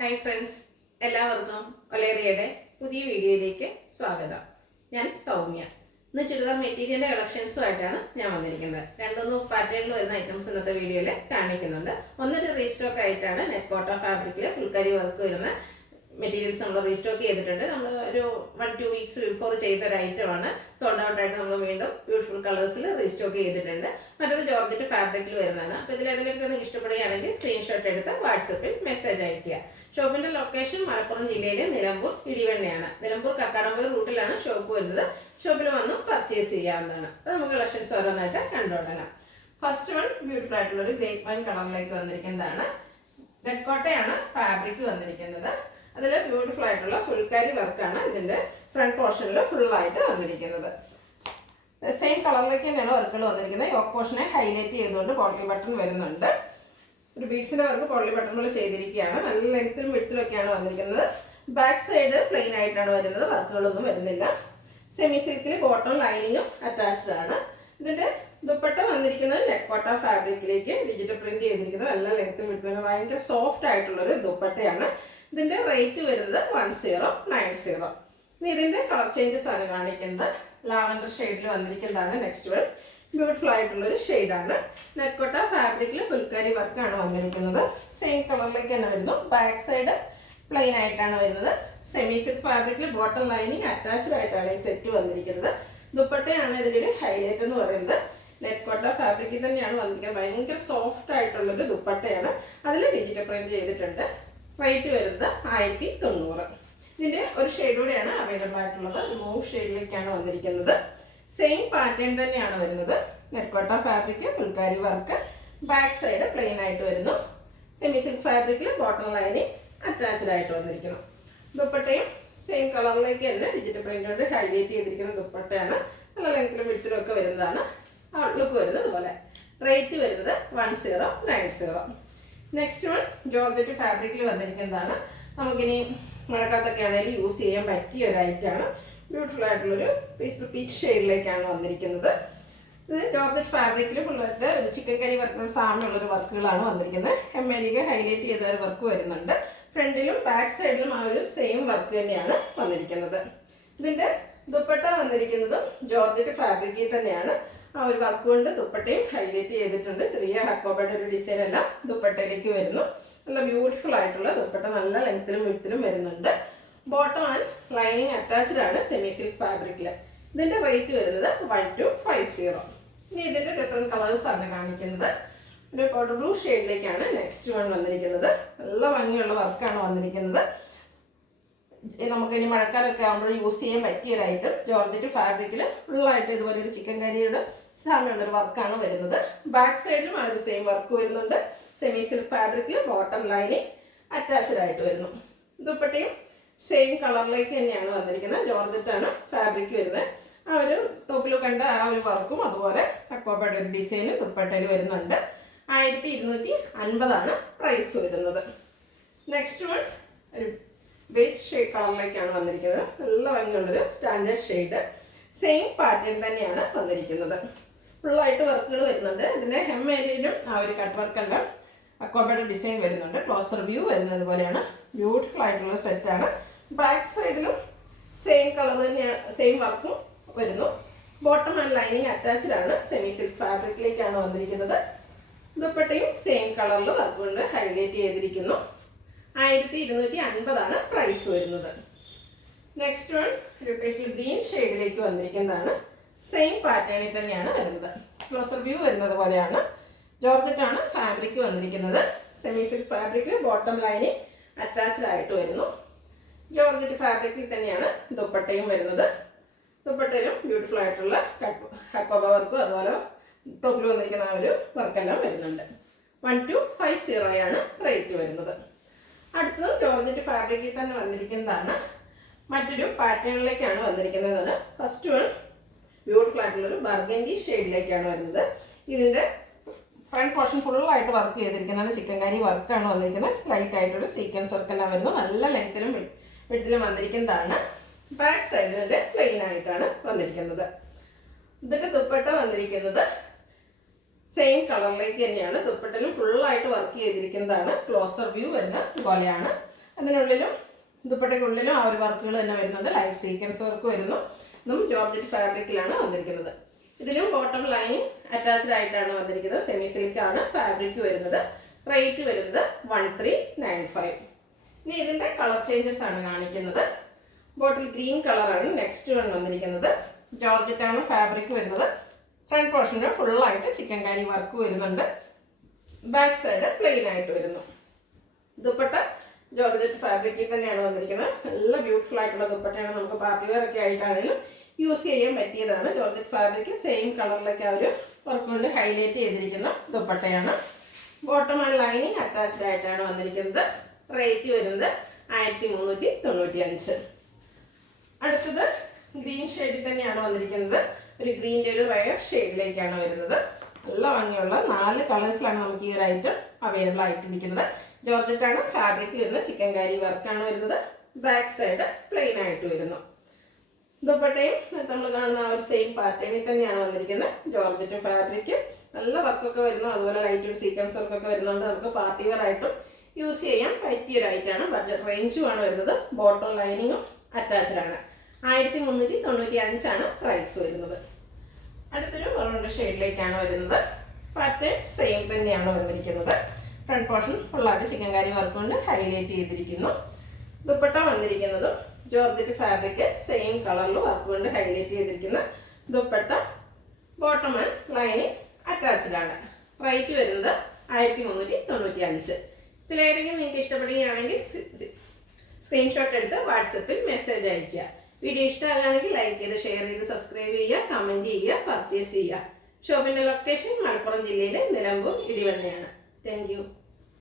Hi friends, എല്ലാവർക്കും ഒലേറിയയുടെ പുതിയ വീഡിയോയിലേക്ക് സ്വാഗതം. ഞാൻ സൗമ്യ. ഇന്ന് ചുരിദാർ മെറ്റീരിയലിൻ്റെ കളക്ഷൻസുമായിട്ടാണ് ഞാൻ വന്നിരിക്കുന്നത്. രണ്ടൊന്ന് പാറ്റേണിൽ വരുന്ന ഐറ്റംസ് ഇന്നത്തെ വീഡിയോയിൽ കാണിക്കുന്നുണ്ട്. ഒന്നൊരു റീസ്റ്റോക്ക് ആയിട്ടാണ് നെറ്റ് കോട്ട ഫാബ്രിക്കിൽ ഫുൾക്കരി വർക്ക് വരുന്ന മെറ്റീരിയൽസ് നമ്മൾ റീസ്റ്റോക്ക് ചെയ്തിട്ടുണ്ട്. നമ്മൾ ഒരു 1-2 വീക്സ് ബിഫോർ ചെയ്ത ഒരു ഐറ്റമാണ്. സോൾഡ് ഔട്ട് ആയിട്ട് നമ്മൾ വീണ്ടും ബ്യൂട്ടിഫുൾ കളേഴ്സിൽ റീസ്റ്റോക്ക് ചെയ്തിട്ടുണ്ട്. മറ്റത് ജോർജറ്റ് ഫാബ്രിക്കിൽ വരുന്നതാണ്. അപ്പോൾ ഇതിലേതിലൊക്കെ നിങ്ങൾക്ക് ഇഷ്ടപ്പെടുകയാണെങ്കിൽ സ്ക്രീൻഷോട്ട് എടുത്ത് വാട്സപ്പിൽ മെസ്സേജ് അയയ്ക്കുക. ഷോപ്പിൻ്റെ ലൊക്കേഷൻ മലപ്പുറം ജില്ലയിലെ നിലമ്പൂർ ഇടിവണ്ണയാണ്. നിലമ്പൂർ കക്കാടംപൊയിൽ റൂട്ടിലാണ് ഷോപ്പ് വരുന്നത്. ഷോപ്പിൽ വന്ന് പർച്ചേസ് ചെയ്യാവുന്നതാണ്. അത് നമുക്ക് കളക്ഷൻസ് ഓരോന്നായിട്ട് കണ്ടുതുടങ്ങാം. ഫസ്റ്റ് വൺ ബ്യൂട്ടിഫുൾ ആയിട്ടുള്ളൊരു ഗ്രേപ്പ് വൈൻ കളറിലേക്ക് വന്നിരിക്കുന്നതാണ്. നെറ്റ് കോട്ടയാണ് ഫാബ്രിക് വന്നിരിക്കുന്നത്. അതിൽ ബ്യൂട്ടിഫുൾ ആയിട്ടുള്ള ഫുൾക്കാരി വർക്കാണ് ഇതിൻ്റെ ഫ്രണ്ട് പോർഷനിൽ ഫുള്ളായിട്ട് വന്നിരിക്കുന്നത്. സെയിം കളറിലേക്ക് തന്നെയാണ് വർക്കുകൾ വന്നിരിക്കുന്നത്. യോക്ക് പോർഷനെ ഹൈലൈറ്റ് ചെയ്തുകൊണ്ട് പോളി ബട്ടൺ വരുന്നുണ്ട്. ഒരു ബീഡ്സിൻ്റെ വർക്ക് പോളി ബട്ടണിൽ ചെയ്തിരിക്കുകയാണ്. നല്ല ലെങ്ത്തിലും വിഡ്ത്തിലും ഒക്കെയാണ് വന്നിരിക്കുന്നത്. ബാക്ക് സൈഡ് പ്ലെയിൻ ആയിട്ടാണ് വരുന്നത്. വർക്കുകളൊന്നും വരുന്നില്ല. സെമി സിൽക്കിൽ ബോട്ടം ലൈനിങ്ങും അറ്റാച്ച്ഡ് ആണ്. ഇതിൻ്റെ ദുപ്പട്ട വന്നിരിക്കുന്നത് നെറ്റ് കോട്ട ഫാബ്രിക്കിലേക്ക് ഡിജിറ്റൽ പ്രിന്റ് ചെയ്തിരിക്കുന്നത്. നല്ല ലെങ്ത്തും വിഡ്ത്തിലും ഭയങ്കര സോഫ്റ്റ് ആയിട്ടുള്ളൊരു ദുപ്പട്ടയാണ്. ഇതിൻ്റെ റേറ്റ് വരുന്നത് 1090. ഇനി ഇതിൻ്റെ കളർ ചേഞ്ചസ് ആണ് കാണിക്കുന്നത്. ലാവൻഡർ ഷെയ്ഡിൽ വന്നിരിക്കുന്നതാണ് നെക്സ്റ്റ് വൺ. ബ്യൂട്ടിഫുൾ ആയിട്ടുള്ളൊരു ഷെയ്ഡാണ്. നെറ്റ് കോട്ട ഫാബ്രിക്കിൽ ഫുൾക്കാരി വർക്കാണ് വന്നിരിക്കുന്നത്. സെയിം കളറിലേക്ക് തന്നെ വരുന്നു. ബാക്ക് സൈഡ് പ്ലെയിൻ ആയിട്ടാണ് വരുന്നത്. സെമി സിൽക്ക് ഫാബ്രിക്കിൽ ബോട്ടം ലൈനിങ് അറ്റാച്ച്ഡ് ആയിട്ടാണ് ഈ സെറ്റ് വന്നിരിക്കുന്നത്. ദുപ്പട്ടയാണ് ഇതിൻ്റെ ഹൈലൈറ്റ് എന്ന് പറയുന്നത്. നെറ്റ് കോട്ട ഫാബ്രിക്കിൽ തന്നെയാണ് വന്നിരിക്കുന്നത്. ഭയങ്കര സോഫ്റ്റ് ആയിട്ടുള്ളൊരു ദുപ്പട്ടയാണ്. അതിൽ ഡിജിറ്റൽ പ്രിന്റ് ചെയ്തിട്ടുണ്ട്. റേറ്റ് വരുന്നത് 1090. ഇതിൻ്റെ ഒരു ഷെയ്ഡ് കൂടെയാണ് അവൈലബിൾ ആയിട്ടുള്ളത്. മൂവ് ഷെയ്ഡിലേക്കാണ് വന്നിരിക്കുന്നത്. സെയിം പാറ്റേൺ തന്നെയാണ് വരുന്നത്. Net Kota fabric phulkari work. Back side plain ആയിട്ട് വരുന്നു. സെമി സിൽക്ക് ഫാബ്രിക്കിൽ ബോട്ടം ലൈനിങ് അറ്റാച്ച്ഡ് ആയിട്ട് വന്നിരിക്കുന്നു. ദുപ്പട്ടയും സെയിം കളറിലേക്ക് തന്നെ ഡിജിറ്റൽ പ്രിന്റ് കൊണ്ട് ഹൈലൈറ്റ് ചെയ്തിരിക്കുന്ന ദുപ്പട്ടയാണ്. നല്ല ലെങ്ത്തിലും വിഡ്ത്തിലും ഒക്കെ വരുന്നതാണ്. ഔട്ട്ലുക്ക് വരുന്നത് അതുപോലെ. റേറ്റ് വരുന്നത് 1090. നെക്സ്റ്റ് വൺ ജോർജറ്റ് ഫാബ്രിക്കിൽ വന്നിരിക്കുന്നതാണ്. നമുക്കിനി മഴക്കാലത്തൊക്കെ ആണെങ്കിലും യൂസ് ചെയ്യാൻ പറ്റിയ ഒരു ഐറ്റമാണ്. ബ്യൂട്ടിഫുൾ ആയിട്ടുള്ളൊരു പീച്ച് ഷെയ്ഡിലേക്കാണ് വന്നിരിക്കുന്നത്. ഇത് ജോർജറ്റ് ഫാബ്രിക്കിൽ ഫുള്ളായിട്ട് ഒരു ചിക്കൻ കറി വർക്കിനോട് സാമ്യമുള്ളൊരു വർക്കുകളാണ് വന്നിരിക്കുന്നത്. എമ്മേലിക്ക് ഹൈലൈറ്റ് ചെയ്ത ഒരു വർക്ക് വരുന്നുണ്ട്. ഫ്രണ്ടിലും ബാക്ക് സൈഡിലും ആ ഒരു സെയിം വർക്ക് തന്നെയാണ് വന്നിരിക്കുന്നത്. ഇതിൻ്റെ ദുപ്പട്ട വന്നിരിക്കുന്നതും ജോർജറ്റ് ഫാബ്രിക്കിൽ തന്നെയാണ്. ആ ഒരു വർക്ക് കൊണ്ട് ദുപ്പട്ടയും ഹൈലൈറ്റ് ചെയ്തിട്ടുണ്ട്. ചെറിയ ഹക്കോബയുടെ ഒരു ഡിസൈൻ എല്ലാം ദുപ്പട്ടയിലേക്ക് വരുന്നു. നല്ല ബ്യൂട്ടിഫുൾ ആയിട്ടുള്ള ദുപ്പട്ട നല്ല ലെങ്ത്തിലും വിഡ്ത്തിലും വരുന്നുണ്ട്. ബോട്ടം ആൻഡ് ലൈനിങ് അറ്റാച്ച്ഡ് ആണ് സെമി സിൽക്ക് ഫാബ്രിക്കിൽ. ഇതിൻ്റെ റേറ്റ് വരുന്നത് 1250. ഇനി ഇതിൻ്റെ ഡിഫറെൻറ്റ് കളേഴ്സാണ് കാണിക്കുന്നത്. ഒരു പൗഡർ ബ്ലൂ ഷെയ്ഡിലേക്കാണ് നെക്സ്റ്റ് വൺ വന്നിരിക്കുന്നത്. നല്ല ഭംഗിയുള്ള വർക്കാണ് വന്നിരിക്കുന്നത്. നമുക്കിനി മഴക്കാലമൊക്കെ ആകുമ്പോൾ യൂസ് ചെയ്യാൻ പറ്റിയ ഒരു ഐറ്റം. ജോർജറ്റ് ഫാബ്രിക്കിൽ ഫുള്ളായിട്ട് ഇതുപോലെ ഒരു ചിക്കൻ കറിയുടെ സാമ്യമുള്ളൊരു വർക്കാണ് വരുന്നത്. ബാക്ക് സൈഡിലും ആ ഒരു സെയിം വർക്ക് വരുന്നുണ്ട്. സെമി സിൽക്ക് ഫാബ്രിക്കിൽ ബോട്ടം ലൈനിങ് അറ്റാച്ച്ഡ് ആയിട്ട് വരുന്നു. ദുപ്പട്ടയും സെയിം കളറിലേക്ക് തന്നെയാണ് വന്നിരിക്കുന്നത്. ജോർജറ്റാണ് ഫാബ്രിക് വരുന്നത്. ആ ഒരു ടോപ്പിൽ കണ്ട ആ ഒരു വർക്കും അതുപോലെ അക്കോബയുടെ ഒരു ഡിസൈന് ദുപ്പട്ടയിൽ വരുന്നുണ്ട്. 1250 പ്രൈസ് വരുന്നത്. നെക്സ്റ്റ് വൺ ഒരു ബേസ് ഷെയ്ഡ് കളറിലേക്കാണ് വന്നിരിക്കുന്നത്. നല്ല ഭംഗിയുള്ളൊരു സ്റ്റാൻഡേർഡ് ഷെയ്ഡ്. സെയിം പാറ്റേൺ തന്നെയാണ് വന്നിരിക്കുന്നത്. ഫുള്ളായിട്ട് വർക്കുകൾ വരുന്നുണ്ട്. ഇതിൻ്റെ ഹെം ഏരിയയിലും ആ ഒരു കട്ട് വർക്കെല്ലാം അക്കോബയുടെ ഡിസൈൻ വരുന്നുണ്ട്. ക്ലോസർ വ്യൂ വരുന്നത് പോലെയാണ്. ബ്യൂട്ടിഫുൾ ആയിട്ടുള്ള സെറ്റാണ്. ബാക്ക് സൈഡിലും സെയിം കളർ തന്നെയാണ്, സെയിം വർക്കും വരുന്നു. ബോട്ടം ആൻഡ് ലൈനിങ് അറ്റാച്ച്ഡ് ആണ്. സെമി സിൽക്ക് ഫാബ്രിക്കിലേക്കാണ് വന്നിരിക്കുന്നത്. ദുപ്പട്ടയും സെയിം കളറിൽ വർക്ക് കൊണ്ട് ഹൈലൈറ്റ് ചെയ്തിരിക്കുന്നു. 1250 പ്രൈസ് വരുന്നത്. നെക്സ്റ്റ് വൺ ഒരു പേസ്റ്റൽ ഗ്രീൻ ഷെയ്ഡിലേക്ക് വന്നിരിക്കുന്നതാണ്. സെയിം പാറ്റേണിൽ തന്നെയാണ് വരുന്നത്. ക്ലോസർ വ്യൂ വരുന്നത് പോലെയാണ്. ജോർജറ്റാണ് ഫാബ്രിക് വന്നിരിക്കുന്നത്. സെമി സിൽക്ക് ഫാബ്രിക്കിൽ ബോട്ടം ലൈനിങ് അറ്റാച്ച്ഡ് ആയിട്ട് വരുന്നു. ജോർജറ്റ് ഫാബ്രിക്കിൽ തന്നെയാണ് ദുപ്പട്ടയും വരുന്നത്. ദുപ്പട്ടയിലും ബ്യൂട്ടിഫുൾ ആയിട്ടുള്ള ഹക്കോബ വർക്കും അതുപോലെ ടോപ്പിൽ വന്നിരിക്കുന്ന ആ ഒരു വർക്കെല്ലാം വരുന്നുണ്ട്. 1250 റേറ്റ് വരുന്നത്. അടുത്തത് ജോർജറ്റ് ഫാബ്രിക്കിൽ തന്നെ വന്നിരിക്കുന്നതാണ്. മറ്റൊരു പാറ്റേണിലേക്കാണ് വന്നിരിക്കുന്നത്. ഫസ്റ്റ് വൺ ബ്യൂട്ടിഫുൾ ആയിട്ടുള്ളൊരു ബർഗൻഡി ഷെയ്ഡിലേക്കാണ് വരുന്നത്. ഇതിൻ്റെ ഫ്രണ്ട് പോർഷൻ ഫുള്ളായിട്ട് വർക്ക് ചെയ്തിരിക്കുന്നതാണ്. ചിക്കൻ കറി വർക്കാണ് വന്നിരിക്കുന്നത്. ലൈറ്റ് ആയിട്ടൊരു സീക്വൻസ് വർക്കെല്ലാം വരുന്നത്. നല്ല ലെങ്ത്തിലും വിഡ്ത്തിലും വന്നിരിക്കുന്നതാണ്. ബാക്ക് സൈഡിൽ പ്ലെയിൻ ആയിട്ടാണ് വന്നിരിക്കുന്നത്. ഇതിൻ്റെ ദുപ്പട്ട വന്നിരിക്കുന്നത് സെയിം കളറിലേക്ക് തന്നെയാണ്. ദുപ്പട്ടയിലും ഫുള്ളായിട്ട് വർക്ക് ചെയ്തിരിക്കുന്നതാണ്. ക്ലോസർ വ്യൂ വരുന്ന പോലെയാണ്. അതിനുള്ളിലും ദുപ്പട്ടയ്ക്കുള്ളിലും ആ ഒരു വർക്കുകൾ തന്നെ വരുന്നുണ്ട്. ലൈറ്റ് സീക്വൻസ് വർക്ക് വരുന്നു. ഇതും ജോർജറ്റ് ഫാബ്രിക്കിലാണ് വന്നിരിക്കുന്നത്. ഇതിലും ബോട്ടം ലൈനിങ് അറ്റാച്ച്ഡ് ആയിട്ടാണ് വന്നിരിക്കുന്നത്. സെമി സിൽക്കാണ് ഫാബ്രിക് വരുന്നത്. റേറ്റ് വരുന്നത് 1395. ഇനി ഇതിൻ്റെ കളർ ചേഞ്ചസ് ആണ് കാണിക്കുന്നത്. ബോട്ടിൽ ഗ്രീൻ കളറാണ് നെക്സ്റ്റ് വൺ വന്നിരിക്കുന്നത്. ജോർജറ്റാണ് ഫാബ്രിക് വരുന്നത്. ഫ്രണ്ട് പോർഷന് ഫുള്ളായിട്ട് ചിക്കൻ കാരി വർക്ക് വരുന്നുണ്ട്. ബാക്ക് സൈഡ് പ്ലെയിൻ ആയിട്ട് വരുന്നു. ദുപ്പട്ട ജോർജറ്റ് ഫാബ്രിക്കിൽ തന്നെയാണ് വന്നിരിക്കുന്നത്. നല്ല ബ്യൂട്ടിഫുൾ ആയിട്ടുള്ള ദുപ്പട്ടയാണ്. നമുക്ക് പാർട്ടി വെയർ ഒക്കെ ആയിട്ടാണെങ്കിലും യൂസ് ചെയ്യാൻ പറ്റിയതാണ്. ജോർജറ്റ് ഫാബ്രിക് സെയിം കളറിലേക്ക് അവർ വർക്ക് കൊണ്ട് ഹൈലൈറ്റ് ചെയ്തിരിക്കുന്ന ദുപ്പട്ടയാണ്. ബോട്ടം ആൻഡ് ലൈനിങ് അറ്റാച്ച്ഡ് ആയിട്ടാണ് വന്നിരിക്കുന്നത്. റേറ്റ് വരുന്നത് 1395. അടുത്തത് ഗ്രീൻ ഷെയ്ഡിൽ തന്നെയാണ് വന്നിരിക്കുന്നത്. ഒരു ഗ്രീൻ്റെ ഒരു റയർ ഷെയ്ഡിലേക്കാണ് വരുന്നത്. നല്ല ഭംഗിയുള്ള 4 കളേഴ്സിലാണ് നമുക്ക് ഈ ഒരു ഐറ്റം അവൈലബിൾ ആയിട്ടിരിക്കുന്നത്. ജോർജറ്റാണ് ഫാബ്രിക് വരുന്നത്. ചിക്കൻ കാരി വർക്കാണ് വരുന്നത്. ബാക്ക് സൈഡ് പ്ലെയിൻ ആയിട്ട് വരുന്നു. ദുപ്പട്ടയും നമ്മൾ കാണുന്ന ആ ഒരു സെയിം പാറ്റേണിൽ തന്നെയാണ് വന്നിരിക്കുന്നത്. ജോർജറ്റ് ഫാബ്രിക് നല്ല വർക്കൊക്കെ വരുന്നു. അതുപോലെ ലൈറ്റ് ഒരു സീക്വൻസ് വർക്കൊക്കെ വരുന്നുണ്ട്. നമുക്ക് പാർട്ടി വെയർ ആയിട്ടും യൂസ് ചെയ്യാൻ പറ്റിയൊരു ഐറ്റമാണ്. ബഡ്ജറ്റ് റേഞ്ചുമാണ് വരുന്നത്. ബോട്ടം ലൈനിങ്ങും അറ്റാച്ച്ഡ് ആണ്. 1395 പ്രൈസ് വരുന്നത്. അടുത്തൊരു മെറൂൺ ഷെയ്ഡിലേക്കാണ് വരുന്നത്. പാറ്റേൺ സെയിം തന്നെയാണ് വന്നിരിക്കുന്നത്. ഫ്രണ്ട് പോർഷൻ ഫുള്ളായിട്ട് ചിക്കൻ കാരി വർക്ക് കൊണ്ട് ഹൈലൈറ്റ് ചെയ്തിരിക്കുന്നു. ദുപ്പട്ട വന്നിരിക്കുന്നതും ജോർജറ്റ് ഫാബ്രിക് സെയിം കളറിൽ വർക്ക് കൊണ്ട് ഹൈലൈറ്റ് ചെയ്തിരിക്കുന്ന dupatta. Bottom and lining attached ആണ്. റേറ്റ് വരുന്നത് 1395. ഇതിലേതെങ്കിലും നിങ്ങൾക്ക് ഇഷ്ടപ്പെടുകയാണെങ്കിൽ സ്ക്രീൻഷോട്ട് എടുത്ത് വാട്സപ്പിൽ മെസ്സേജ് അയയ്ക്കുക. വീഡിയോ ഇഷ്ടമാകുകയാണെങ്കിൽ ലൈക്ക് ചെയ്ത് ഷെയർ ചെയ്ത് സബ്സ്ക്രൈബ് ചെയ്യുക, കമൻറ്റ് ചെയ്യുക, പർച്ചേസ് ചെയ്യുക. ഷോപ്പിൻ്റെ ലൊക്കേഷൻ മലപ്പുറം ജില്ലയിലെ നിലമ്പൂർ ഇടിവണ്ണയാണ്. Thank you.